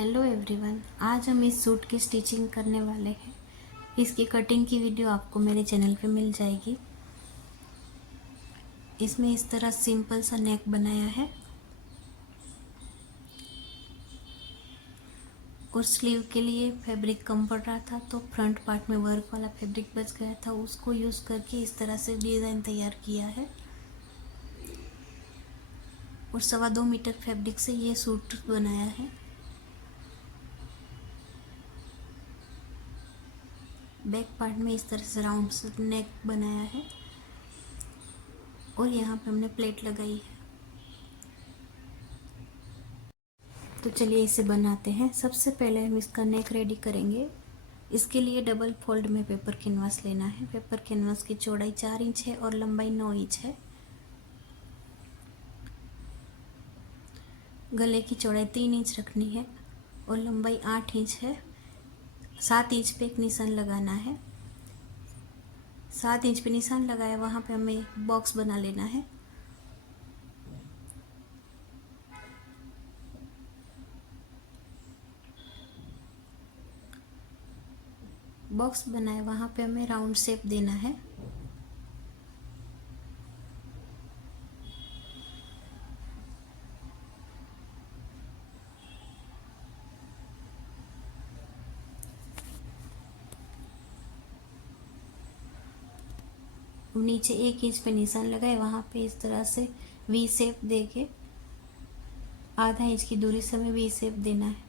Hello everyone, आज हम इस सूट की स्टिचिंग करने वाले हैं। इसकी कटिंग की वीडियो आपको मेरे चैनल पे मिल जाएगी। इसमें इस तरह सिंपल सा नेक बनाया है और स्लीव के लिए फैब्रिक कम पड़ रहा था तो फ्रंट पार्ट में वर्क वाला फैब्रिक बच गया था, उसको यूज़ करके इस तरह से डिज़ाइन तैयार किया है। और 2.25 मीटर फैब्रिक से ये सूट बनाया है। बैक पार्ट में इस तरह से राउंड नेक बनाया है और यहाँ पे हमने प्लेट लगाई है। तो चलिए इसे बनाते हैं। सबसे पहले हम इसका नेक रेडी करेंगे। इसके लिए डबल फोल्ड में पेपर कैनवास लेना है। पेपर कैनवास की चौड़ाई 4 इंच है और लंबाई 9 इंच है। गले की चौड़ाई 3 इंच रखनी है और लंबाई 8 इंच है। 7 इंच पे एक निशान लगाना है। 7 इंच पे निशान लगाया, वहाँ पे हमें बॉक्स बना लेना है। बॉक्स बनाए, वहाँ पे हमें राउंड शेप देना है। नीचे 1 इंच पे निशान लगाए, वहाँ पे इस तरह से वी शेप दे के आधा इंच की दूरी से हमें वी शेप देना है।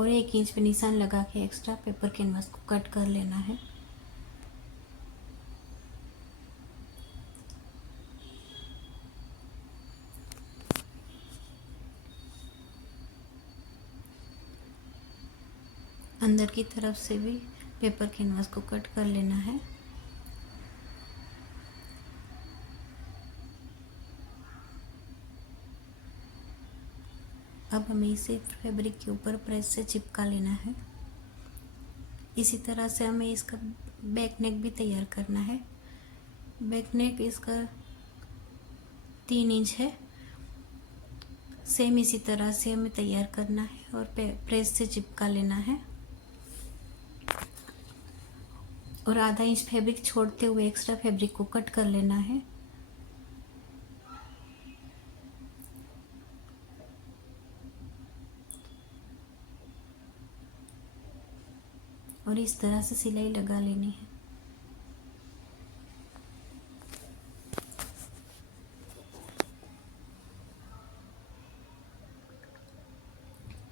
और 1 इंच पे निशान लगा के एक्स्ट्रा पेपर कैनवास को कट कर लेना है। अंदर की तरफ से भी पेपर कैनवास को कट कर लेना है। अब हमें इसे फैब्रिक के ऊपर प्रेस से चिपका लेना है। इसी तरह से हमें इसका बैक नेक भी तैयार करना है। बैक नेक इसका 3 इंच है। सेम इसी तरह से हमें तैयार करना है और प्रेस से चिपका लेना है। और आधा इंच फैब्रिक छोड़ते हुए एक्स्ट्रा फैब्रिक को कट कर लेना है। और इस तरह से सिलाई लगा लेनी है।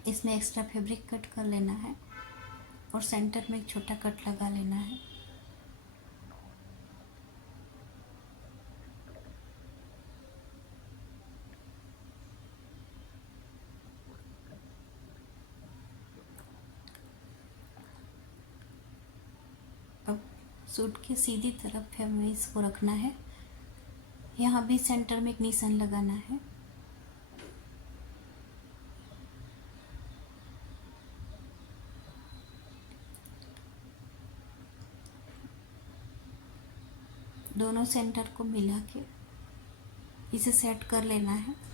इसमें एक्स्ट्रा फैब्रिक कट कर लेना है और सेंटर में एक छोटा कट लगा लेना है। अब सूट के सीधी तरफ हमें इसको रखना है। यहाँ भी सेंटर में एक निशान लगाना है। दोनों सेंटर को मिला के इसे सेट कर लेना है।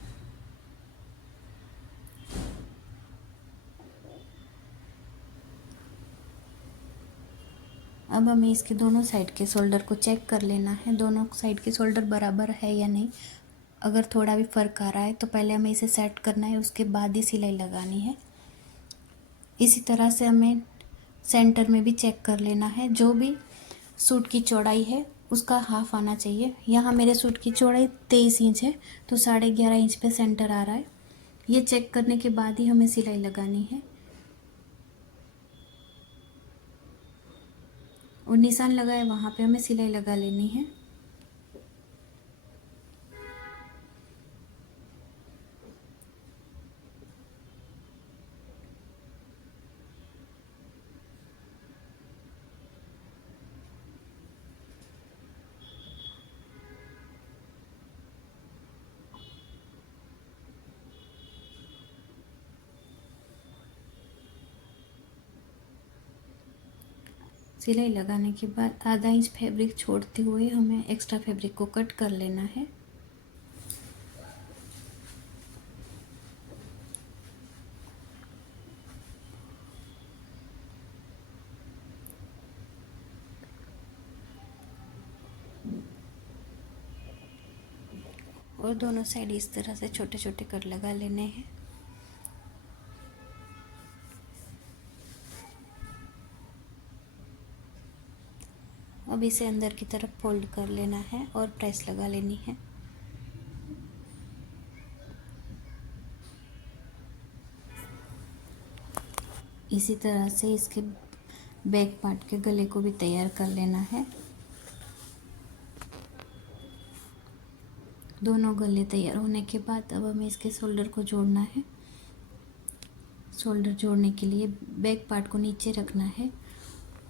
अब हमें इसके दोनों साइड के शोल्डर को चेक कर लेना है। दोनों साइड के शोल्डर बराबर है या नहीं। अगर थोड़ा भी फ़र्क आ रहा है तो पहले हमें इसे सेट करना है, उसके बाद ही सिलाई लगानी है। इसी तरह से हमें सेंटर में भी चेक कर लेना है। जो भी सूट की चौड़ाई है उसका हाफ आना चाहिए। यहाँ मेरे सूट की चौड़ाई 23 इंच है तो 11.5 इंच पे सेंटर आ रहा है। ये चेक करने के बाद ही हमें सिलाई लगानी है। और निशान लगाए वहाँ पे हमें सिलाई लगा लेनी है। सिलाई लगाने के बाद आधा इंच फैब्रिक छोड़ते हुए हमें एक्स्ट्रा फैब्रिक को कट कर लेना है। और दोनों साइड इस तरह से छोटे छोटे कट लगा लेने हैं। अब इसे अंदर की तरफ फोल्ड कर लेना है और प्रेस लगा लेनी है। इसी तरह से इसके बैक पार्ट के गले को भी तैयार कर लेना है। दोनों गले तैयार होने के बाद अब हमें इसके शोल्डर को जोड़ना है। शोल्डर जोड़ने के लिए बैक पार्ट को नीचे रखना है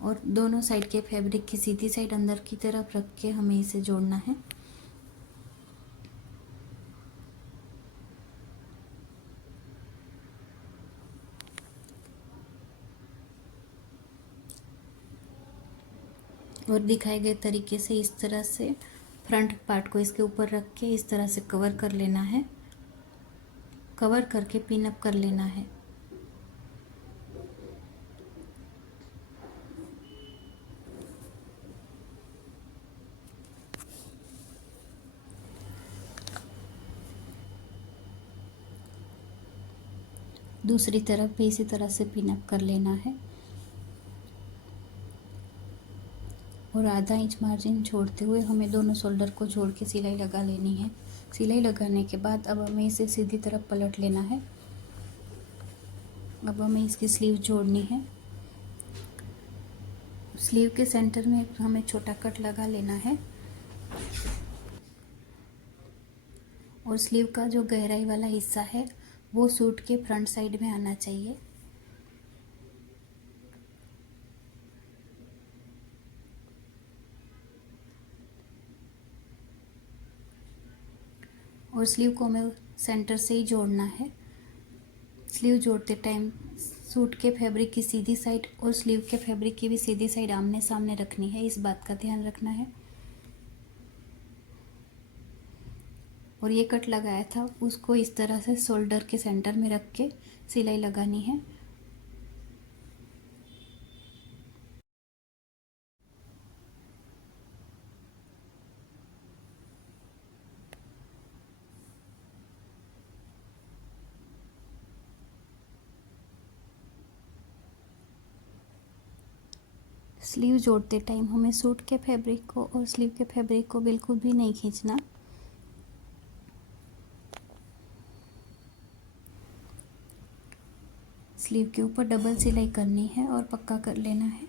और दोनों साइड के फैब्रिक की सीधी साइड अंदर की तरफ रख के हमें इसे जोड़ना है। और दिखाए गए तरीके से इस तरह से फ्रंट पार्ट को इसके ऊपर रख के इस तरह से कवर कर लेना है। कवर करके पिन अप कर लेना है। दूसरी तरफ भी इसी तरह से पिन अप कर लेना है और आधा इंच मार्जिन छोड़ते हुए हमें दोनों शोल्डर को जोड़ के सिलाई लगा लेनी है। सिलाई लगाने के बाद अब हमें इसे सीधी तरफ पलट लेना है। अब हमें इसकी स्लीव जोड़नी है। स्लीव के सेंटर में हमें छोटा कट लगा लेना है और स्लीव का जो गहराई वाला हिस्सा है वो सूट के फ्रंट साइड में आना चाहिए। और स्लीव को हमें सेंटर से ही जोड़ना है। स्लीव जोड़ते टाइम सूट के फैब्रिक की सीधी साइड और स्लीव के फैब्रिक की भी सीधी साइड आमने सामने रखनी है, इस बात का ध्यान रखना है। और ये कट लगाया था उसको इस तरह से शोल्डर के सेंटर में रख के सिलाई लगानी है। स्लीव जोड़ते टाइम हमें सूट के फैब्रिक को और स्लीव के फैब्रिक को बिल्कुल भी नहीं खींचना। स्लीव के ऊपर डबल सिलाई करनी है और पक्का कर लेना है।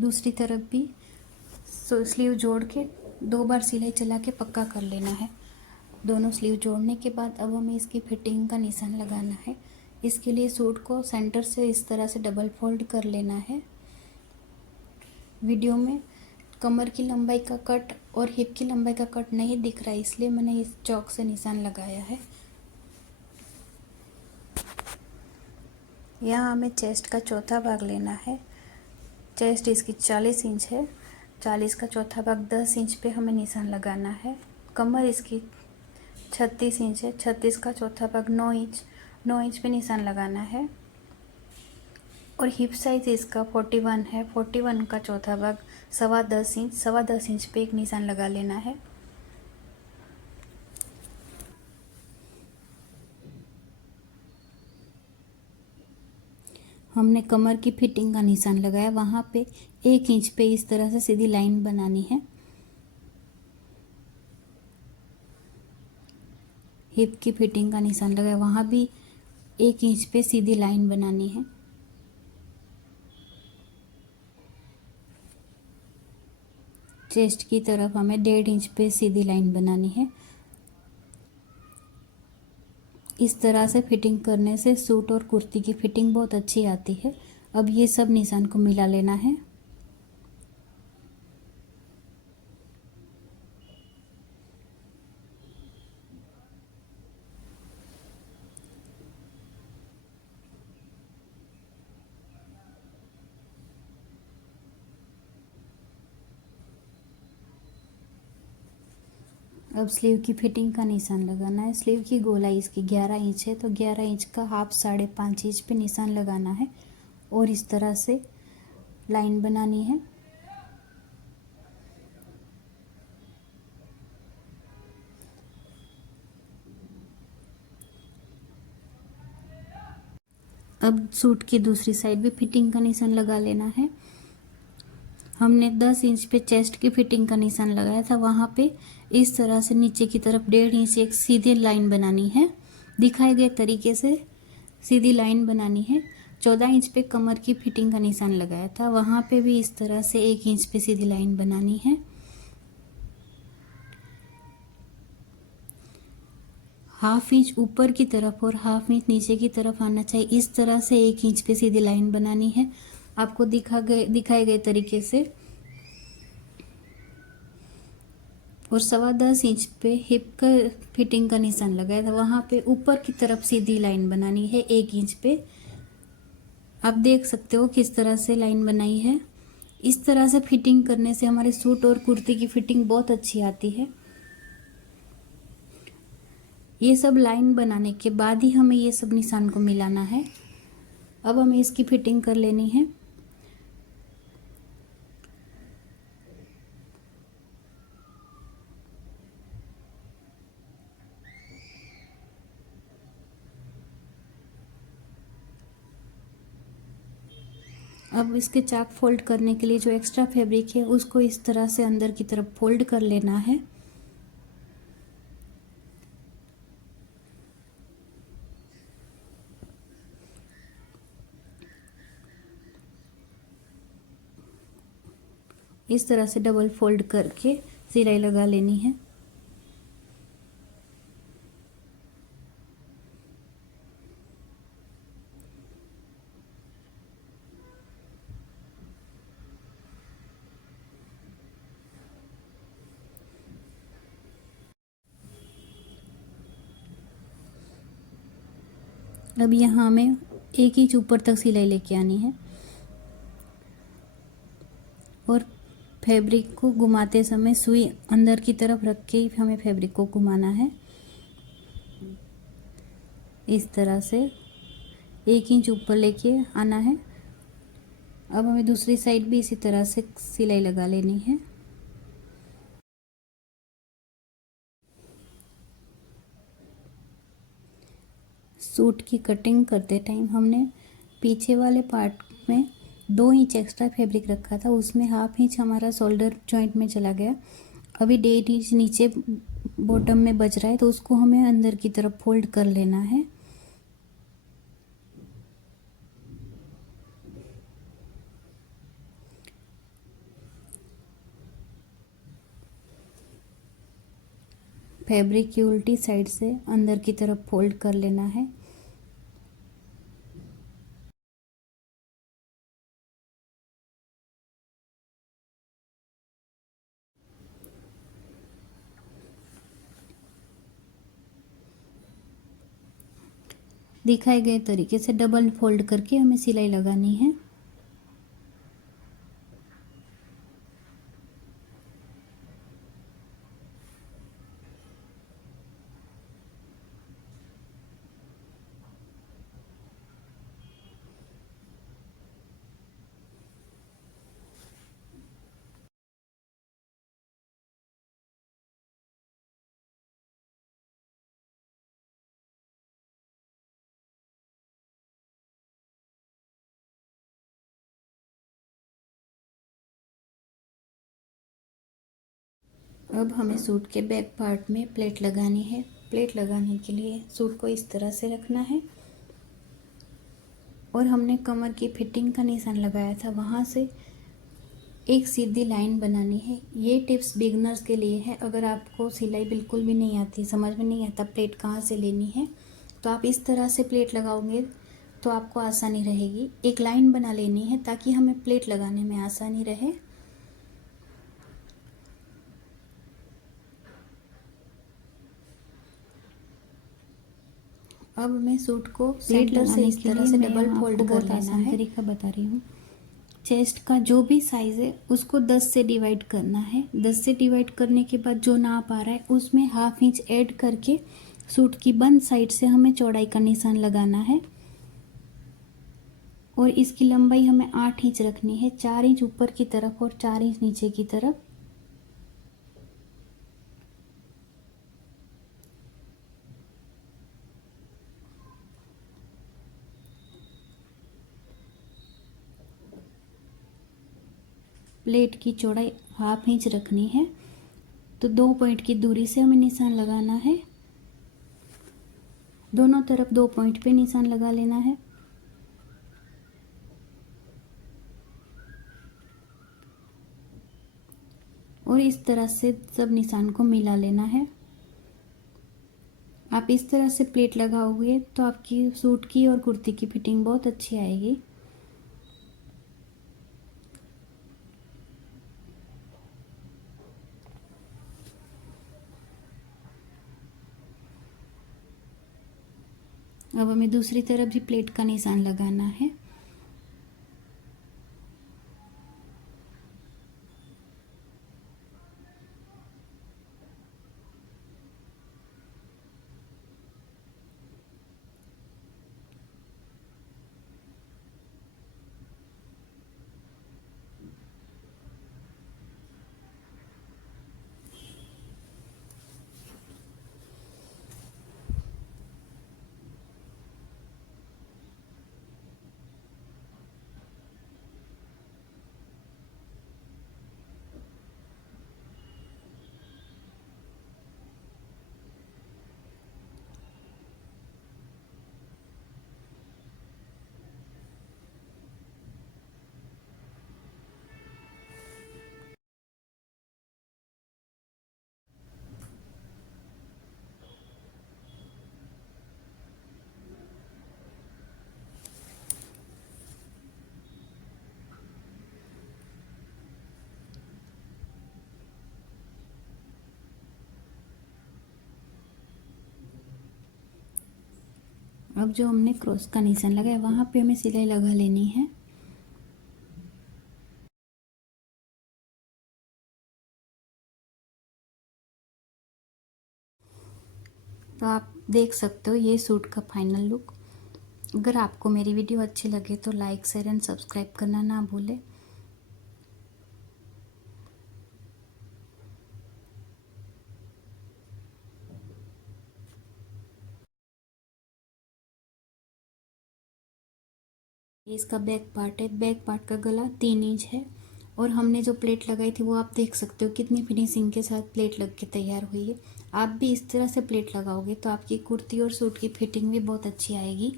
दूसरी तरफ भी स्लीव जोड़ के 2 बार सिलाई चला के पक्का कर लेना है। दोनों स्लीव जोड़ने के बाद अब हमें इसकी फिटिंग का निशान लगाना है। इसके लिए सूट को सेंटर से इस तरह से डबल फोल्ड कर लेना है। वीडियो में कमर की लंबाई का कट और हिप की लंबाई का कट नहीं दिख रहा है, इसलिए मैंने इस चौक से निशान लगाया है। यहाँ हमें चेस्ट का चौथा भाग लेना है। चेस्ट इसकी 40 इंच है, 40 का चौथा भाग 10 इंच पे हमें निशान लगाना है। कमर इसकी 36 इंच है, 36 का चौथा भाग 9 इंच, 9 इंच पे निशान लगाना है। और हिप साइज इसका 41 है, 41 का चौथा भाग 10.25 इंच, 10.25 इंच पे एक निशान लगा लेना है। हमने कमर की फिटिंग का निशान लगाया, वहाँ पे 1 इंच पे इस तरह से सीधी लाइन बनानी है। हिप की फिटिंग का निशान लगाया, वहाँ भी 1 इंच पे सीधी लाइन बनानी है। चेस्ट की तरफ हमें 1.5 इंच पे सीधी लाइन बनानी है। इस तरह से फिटिंग करने से सूट और कुर्ती की फिटिंग बहुत अच्छी आती है। अब ये सब निशान को मिला लेना है। अब स्लीव की फिटिंग का निशान लगाना है। स्लीव की गोलाई इसकी 11 इंच है, तो 11 इंच का हाफ 5.5 इंच पे निशान लगाना है और इस तरह से लाइन बनानी है। अब सूट की दूसरी साइड भी फिटिंग का निशान लगा लेना है। हमने 10 इंच पे चेस्ट की फिटिंग का निशान लगाया था, वहाँ पे इस तरह से नीचे की तरफ 1.5 इंच एक सीधी लाइन बनानी है। दिखाए गए तरीके से सीधी लाइन बनानी है। 14 इंच पे कमर की फिटिंग का निशान लगाया था, वहाँ पे भी इस तरह से 1 इंच पे सीधी लाइन बनानी है। हाफ इंच ऊपर की तरफ और हाफ इंच नीचे की तरफ आना चाहिए। इस तरह से 1 इंच पे सीधी लाइन बनानी है आपको दिखाए गए तरीके से। और 10.25 इंच पे हिप का फिटिंग का निशान लगाया था, वहाँ पे ऊपर की तरफ सीधी लाइन बनानी है 1 इंच पे। आप देख सकते हो किस तरह से लाइन बनाई है। इस तरह से फिटिंग करने से हमारे सूट और कुर्ती की फिटिंग बहुत अच्छी आती है। ये सब लाइन बनाने के बाद ही हमें ये सब निशान को मिलाना है। अब हमें इसकी फिटिंग कर लेनी है। अब इसके चाक फोल्ड करने के लिए जो एक्स्ट्रा फैब्रिक है उसको इस तरह से अंदर की तरफ फोल्ड कर लेना है। इस तरह से डबल फोल्ड करके सिलाई लगा लेनी है। अब यहाँ हमें 1 इंच ऊपर तक सिलाई लेके आनी है और फैब्रिक को घुमाते समय सुई अंदर की तरफ रख के ही हमें फैब्रिक को घुमाना है। इस तरह से 1 इंच ऊपर लेके आना है। अब हमें दूसरी साइड भी इसी तरह से सिलाई लगा लेनी है। सूट की कटिंग करते टाइम हमने पीछे वाले पार्ट में 2 इंच एक्स्ट्रा फैब्रिक रखा था, उसमें हाफ इंच हमारा शोल्डर जॉइंट में चला गया। अभी 1.5 इंच नीचे बॉटम में बच रहा है, तो उसको हमें अंदर की तरफ फोल्ड कर लेना है। फैब्रिक की उल्टी साइड से अंदर की तरफ फोल्ड कर लेना है। दिखाए गए तरीके से डबल फोल्ड करके हमें सिलाई लगानी है। अब हमें सूट के बैक पार्ट में प्लेट लगानी है। प्लेट लगाने के लिए सूट को इस तरह से रखना है और हमने कमर की फिटिंग का निशान लगाया था, वहाँ से एक सीधी लाइन बनानी है। ये टिप्स बिगनर्स के लिए है। अगर आपको सिलाई बिल्कुल भी नहीं आती, समझ में नहीं आता प्लेट कहाँ से लेनी है, तो आप इस तरह से प्लेट लगाओगे तो आपको आसानी रहेगी। एक लाइन बना लेनी है ताकि हमें प्लेट लगाने में आसानी रहे। अब मैं सूट को सेंटर से इस तरह से डबल फोल्ड कर लेना है। तरीका बता रही हूँ। चेस्ट का जो भी साइज़ है उसको 10 से डिवाइड करना है। 10 से डिवाइड करने के बाद जो नाप आ रहा है उसमें हाफ इंच ऐड करके सूट की बंद साइड से हमें चौड़ाई का निशान लगाना है और इसकी लंबाई हमें 8 इंच रखनी है, 4 इंच ऊपर की तरफ और 4 इंच नीचे की तरफ। प्लेट की चौड़ाई हाफ इंच रखनी है, तो 2 पॉइंट की दूरी से हमें निशान लगाना है। दोनों तरफ 2 पॉइंट पे निशान लगा लेना है। और इस तरह से सब निशान को मिला लेना है। आप इस तरह से प्लेट लगाओगे तो आपकी सूट की और कुर्ती की फिटिंग बहुत अच्छी आएगी। अब हमें दूसरी तरफ भी प्लेट का निशान लगाना है। अब जो हमने क्रॉस का निशान लगाया वहाँ पे हमें सिलाई लगा लेनी है। तो आप देख सकते हो ये सूट का फाइनल लुक। अगर आपको मेरी वीडियो अच्छी लगे तो लाइक शेयर एंड सब्सक्राइब करना ना भूलें। ये इसका बैक पार्ट है। बैक पार्ट का गला 3 इंच है और हमने जो प्लेट लगाई थी वो आप देख सकते हो कितनी फिनिशिंग के साथ प्लेट लग के तैयार हुई है। आप भी इस तरह से प्लेट लगाओगे तो आपकी कुर्ती और सूट की फिटिंग भी बहुत अच्छी आएगी।